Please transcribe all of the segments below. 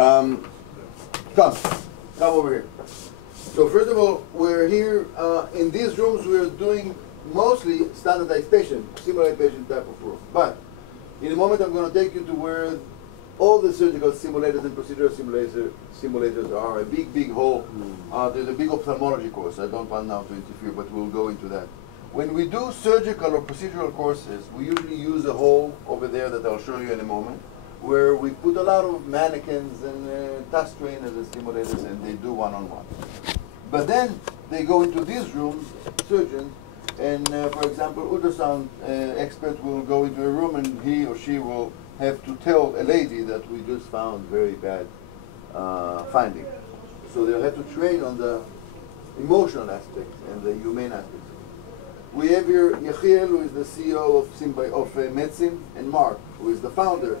Come over here. So first of all, we're here in these rooms. We're doing mostly standardized patient, simulated patient type of room. But in a moment, I'm going to take you to where all the surgical simulators and procedural simulators are. A big hall. There's a big ophthalmology course. I don't want now to interfere, but we'll go into that. When we do surgical or procedural courses, we usually use a hall over there that I'll show you in a moment, where we put a lot of mannequins and task trainers and simulators, and they do one-on-one. But then they go into these rooms, surgeons, and for example, ultrasound expert will go into a room and he or she will have to tell a lady that we just found very bad finding. So they'll have to train on the emotional aspect and the humane aspect. We have here Yechiel, who is the CEO of MedSim, and Mark, who is the founder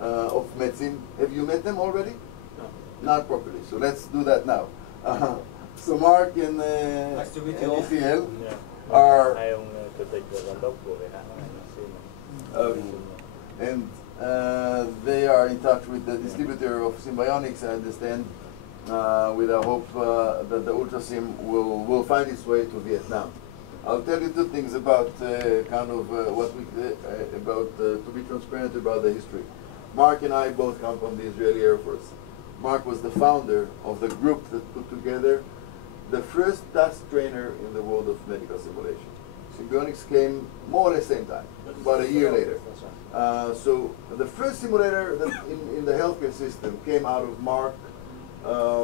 of MedSim. Have you met them already? No. Not properly, so let's do that now. So Mark and Yechiel are... and they are in touch with the distributor of Symbionics, I understand, with a hope that the UltraSim will find its way to Vietnam. I'll tell you two things about what we to be transparent about the history. Mark and I both come from the Israeli Air Force. Mark was the founder of the group that put together the first task trainer in the world of medical simulation. Symbionics came more or less same time, about a year later. So the first simulator that in the healthcare system came out of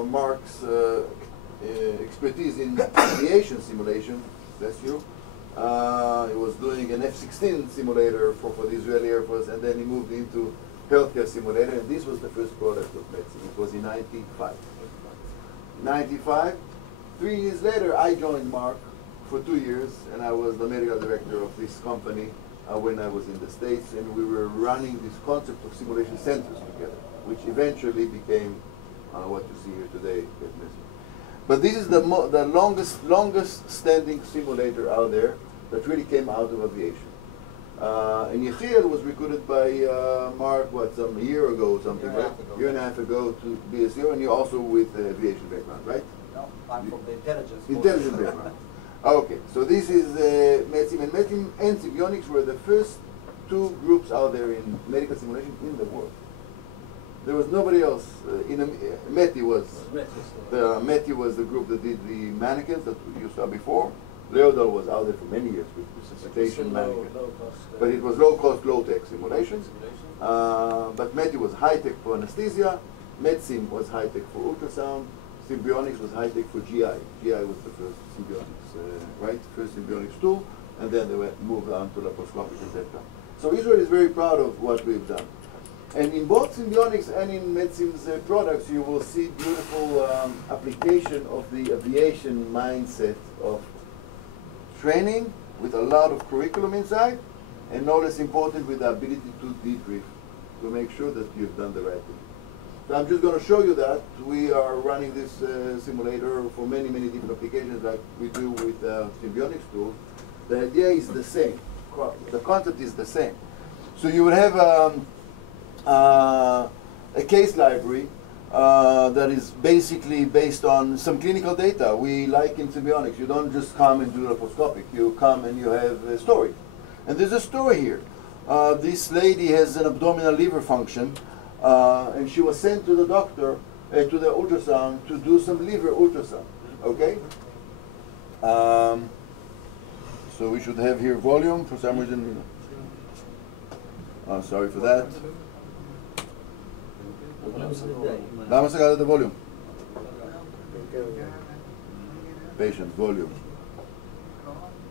Mark's expertise in aviation simulation. Bless you. He was doing an F-16 simulator for the Israeli Air Force, and then he moved into healthcare simulator, and this was the first product of MedSim. It was in 95. 95. 3 years later, I joined Mark for 2 years, and I was the medical director of this company when I was in the States, and we were running this concept of simulation centers together, which eventually became what you see here today at MedSim. But this is the longest standing simulator out there that really came out of aviation. And Yechiel was recruited by Mark, a year ago or something, right? Year and a half ago to be a CEO, and you're also with aviation background, right? No, I'm from the intelligence. Intelligence background. Okay, so this is MedSim, and MedSim and Symbionics were the first two groups out there in medical simulation in the world. There was nobody else. METI was the group that did the mannequins that you saw before. Leodol was out there for many years with resuscitation mannequins. But it was low-cost, low-tech simulations. But METI was high-tech for anesthesia. MedSim was high-tech for ultrasound. Symbionics was high-tech for GI. GI was the first Symbionics, right? First Symbionics tool, and then they moved on to laparoscopic, etc. So Israel is very proud of what we've done. And in both Symbionics and in MedSim's products, you will see beautiful application of the aviation mindset of training with a lot of curriculum inside, and no less important, with the ability to debrief, to make sure that you've done the right thing. So I'm just going to show you that. We are running this simulator for many different applications like we do with Symbionics tools. The idea is the same. The concept is the same. So you would have a case library that is basically based on some clinical data. We like in Symbionics, you don't just come and do laparoscopic. You come and you have a story. And there's a story here. This lady has an abdominal liver function, and she was sent to the doctor, to the ultrasound, to do some liver ultrasound. Okay? So we should have here volume. For some reason, sorry for that. Lama sacada the volume. Patient volume.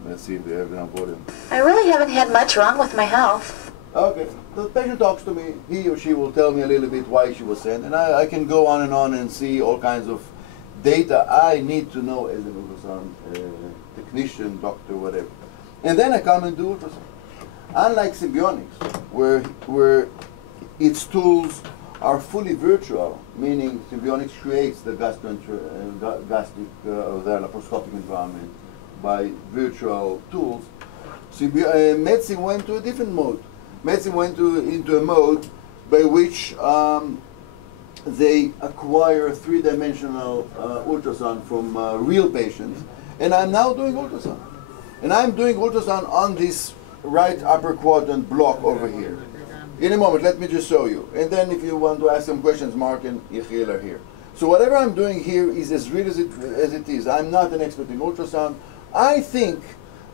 Let's see if they have enough volume. I really haven't had much wrong with my health. Okay, the patient talks to me. He or she will tell me a little bit why she was sent, and I can go on and see all kinds of data I need to know as an ultrasound technician, doctor, whatever. And then I come and do ultrasound. Unlike Symbionics, where its tools are fully virtual, meaning Symbionics creates the gastric or the laparoscopic environment by virtual tools. MedSim went to a different mode. MedSim went into a mode by which they acquire three-dimensional ultrasound from real patients, and I'm now doing ultrasound. And I'm doing ultrasound on this right upper quadrant block over here. In a moment, let me just show you. And then if you want to ask some questions, Mark and Yechiel are here. So whatever I'm doing here is as real as it is. I'm not an expert in ultrasound. I think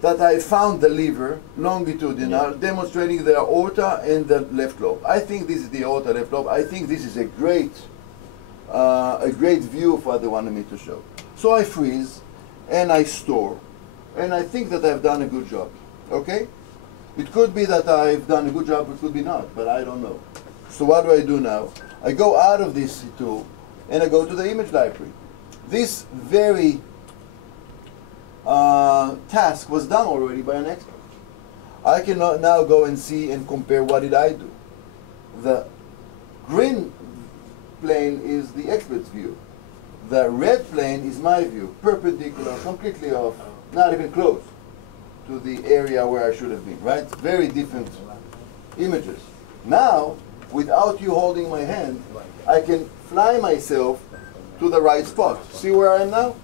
that I found the lever, longitudinal, demonstrating the aorta and the left lobe. I think this is the aorta left lobe. I think this is a great view of what they wanted me to show. So I freeze, and I store, and I think that I've done a good job, okay? It could be that I've done a good job, it could be not, but I don't know. So what do I do now? I go out of this tool, and I go to the image library. This very task was done already by an expert. I can now go and see and compare what did I do. The green plane is the expert's view. The red plane is my view, perpendicular, completely off, not even close to the area where I should have been, right? Very different images. Now, without you holding my hand, I can fly myself to the right spot. See where I am now?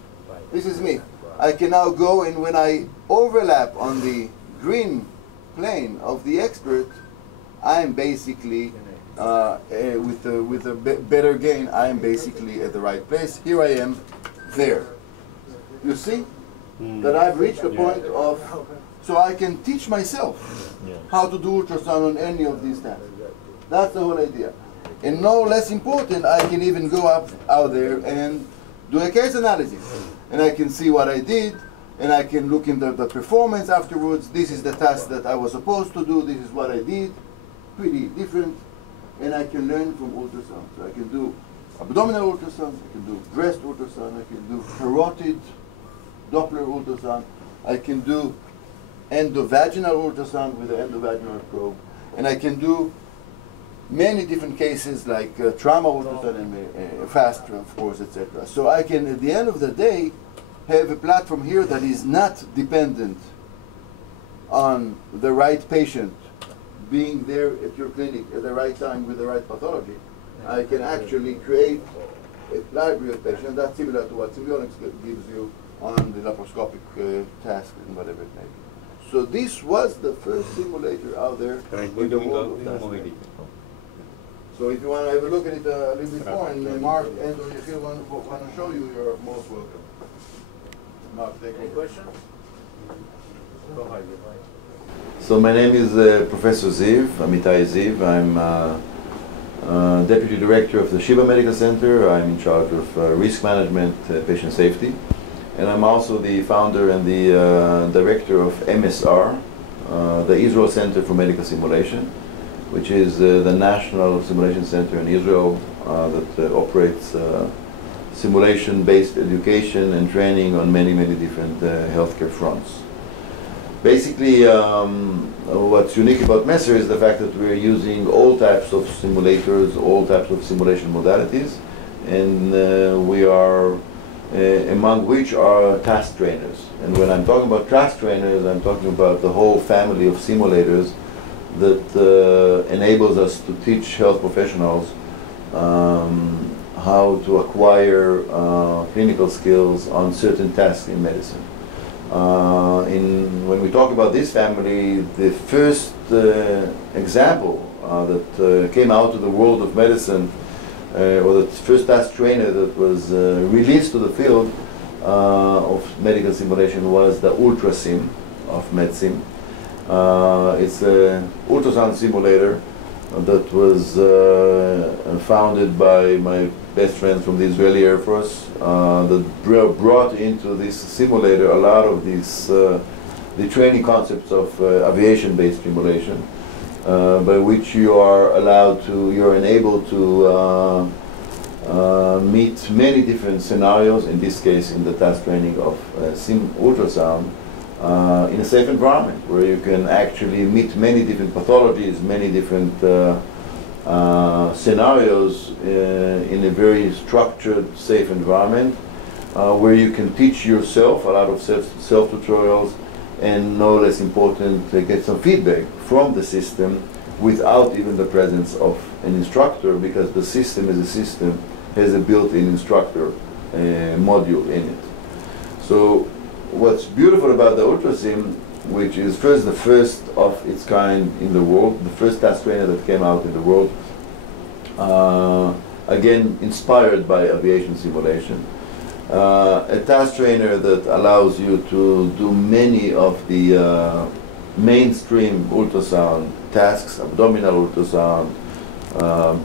This is me. I can now go, and when I overlap on the green plane of the expert, I am basically, with a better gain, I am basically at the right place. Here I am, there. You see that I've reached the point of, so I can teach myself how to do ultrasound on any of these tasks. That's the whole idea. And no less important, I can even go out there and do a case analysis. And I can see what I did, and I can look into the performance afterwards. This is the task that I was supposed to do, this is what I did. Pretty different. And I can learn from ultrasound. So I can do abdominal ultrasound, I can do breast ultrasound, I can do carotid Doppler ultrasound, I can do endovaginal ultrasound with the endovaginal probe, and I can do many different cases like trauma ultrasound and fast, of course, etc. So I can, at the end of the day, have a platform here that is not dependent on the right patient being there at your clinic at the right time with the right pathology. I can actually create a library of patients that's similar to what Simbionix gives you on the laparoscopic task and whatever it may be. So this was the first simulator out there in the world of task. So if you want to have a look at it a little bit more, and Mark and or if you want to show you, you're most welcome. Mark, take any questions? Go ahead. So my name is Professor Ziv, Amitai Ziv. I'm Deputy Director of the Sheba Medical Center. I'm in charge of risk management, patient safety. And I'm also the founder and the director of MSR, the Israel Center for Medical Simulation, which is the national simulation center in Israel that operates simulation-based education and training on many, many different healthcare fronts. Basically, what's unique about MSR is the fact that we're using all types of simulators, all types of simulation modalities, and we are among which are task trainers. And when I'm talking about task trainers, I'm talking about the whole family of simulators that enables us to teach health professionals how to acquire clinical skills on certain tasks in medicine. When we talk about this family, the first example that came out of the world of medicine, or the first task trainer that was released to the field of medical simulation was the UltraSim of MedSim. It's an ultrasound simulator that was founded by my best friend from the Israeli Air Force that brought into this simulator a lot of these the training concepts of aviation-based simulation, by which you're enabled to meet many different scenarios, in this case in the task training of ultrasound, in a safe environment where you can actually meet many different pathologies, many different scenarios in a very structured, safe environment, where you can teach yourself a lot of self-tutorials, and no less important, get some feedback from the system without even the presence of an instructor, because the system as a system has a built-in instructor module in it. So what's beautiful about the UltraSim, which is the first of its kind in the world, the first task trainer that came out in the world, again inspired by aviation simulation. A task trainer that allows you to do many of the mainstream ultrasound tasks, abdominal ultrasound,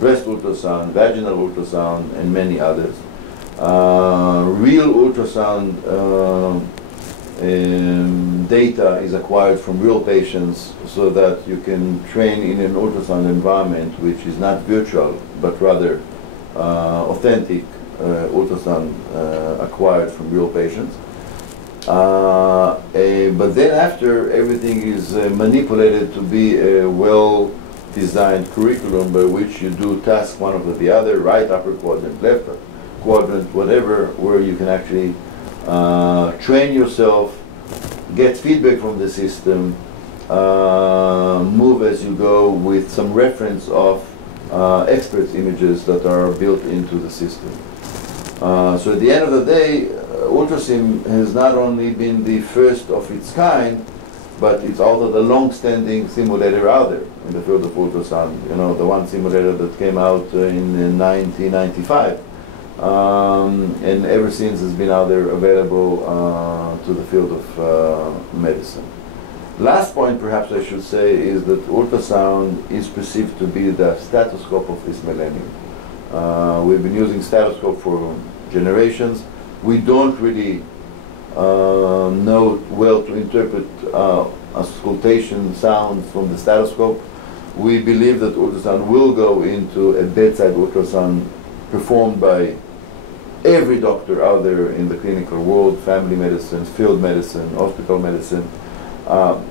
breast ultrasound, vaginal ultrasound, and many others. Real ultrasound data is acquired from real patients so that you can train in an ultrasound environment which is not virtual but rather authentic ultrasound acquired from real patients. But then after, everything is manipulated to be a well-designed curriculum by which you do task one after the other, right upper quadrant, left quadrant, whatever, where you can actually train yourself, get feedback from the system, move as you go with some reference of experts' images that are built into the system. So at the end of the day, UltraSim has not only been the first of its kind, but it's also the long-standing simulator out there in the field of ultrasound. You know, the one simulator that came out in 1995, and ever since has been out there available to the field of medicine. Last point, perhaps I should say, is that ultrasound is perceived to be the stethoscope of this millennium. We've been using stethoscope for generations. We don't really know well to interpret auscultation sounds from the stethoscope. We believe that ultrasound will go into a bedside ultrasound performed by every doctor out there in the clinical world, family medicine, field medicine, hospital medicine.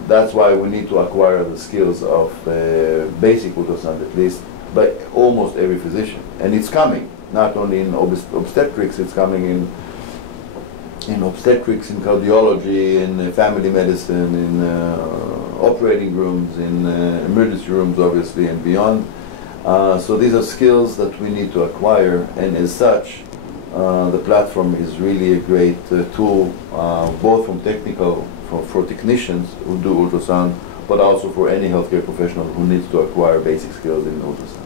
That's why we need to acquire the skills of basic ultrasound, at least, by almost every physician. And it's coming, not only in obstetrics, it's coming in obstetrics, in cardiology, in family medicine, in operating rooms, in emergency rooms, obviously, and beyond. So these are skills that we need to acquire, and as such, the platform is really a great tool, both for technicians who do ultrasound, but also for any healthcare professional who needs to acquire basic skills in ultrasound.